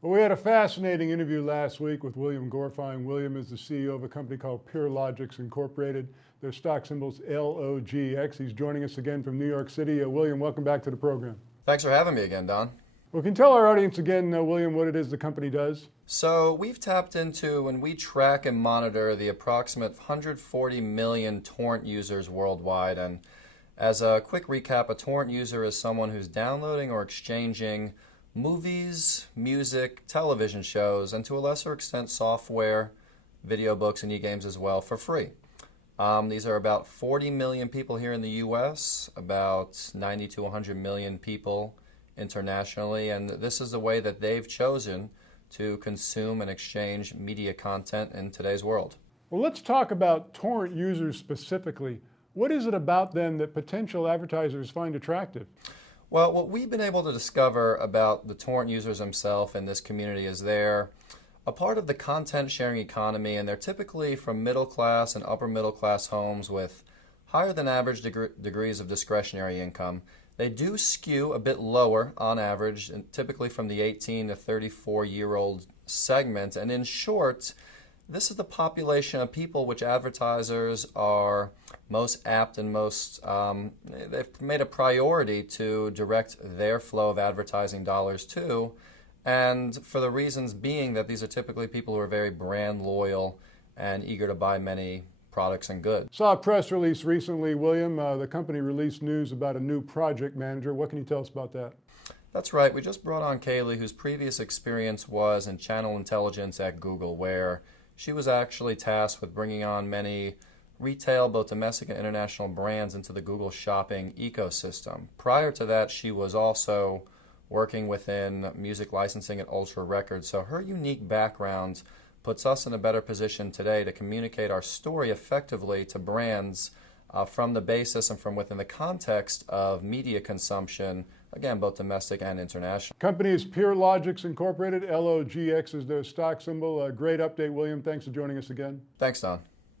Well, we had a fascinating interview last week with William Gorfine. William is the CEO of a company called PeerLogix Incorporated. Their stock symbol's LOGX. He's joining us again from New York City. William, welcome back to the program. Thanks for having me again, Don. Well, can you tell our audience again, William, what it is the company does? So we've tapped into and we track and monitor the approximate 140 million Torrent users worldwide. And as a quick recap, a Torrent user is someone who's downloading or exchanging movies, music, television shows, and to a lesser extent software, video books, and e-games as well for free. These are about 40 million people here in the US, about 90 to 100 million people internationally, and this is the way that they've chosen to consume and exchange media content in today's world. Well, let's talk about Torrent users specifically. What is it about them that potential advertisers find attractive? Well, what we've been able to discover about the Torrent users themselves in this community is they're a part of the content sharing economy, and they're typically from middle class and upper middle class homes with higher than average degrees of discretionary income. They do skew a bit lower on average, and typically from the 18 to 34-year-old segment. And in short, this is the population of people which advertisers are most apt and most, they've made a priority to direct their flow of advertising dollars to. And for the reasons being that these are typically people who are very brand loyal and eager to buy many products and goods. Saw a press release recently, William. The company released news about a new project manager. What can you tell us about that? That's right. We just brought on Kaylee, whose previous experience was in channel intelligence at Google, where she was actually tasked with bringing on many retail, both domestic and international brands into the Google shopping ecosystem. Prior to that, she was also working within music licensing at Ultra Records. So her unique background puts us in a better position today to communicate our story effectively to brands from the basis and from within the context of media consumption, again, both domestic and international. Company is PeerLogix Incorporated. LOGX is their stock symbol. A great update, William. Thanks for joining us again. Thanks, Don.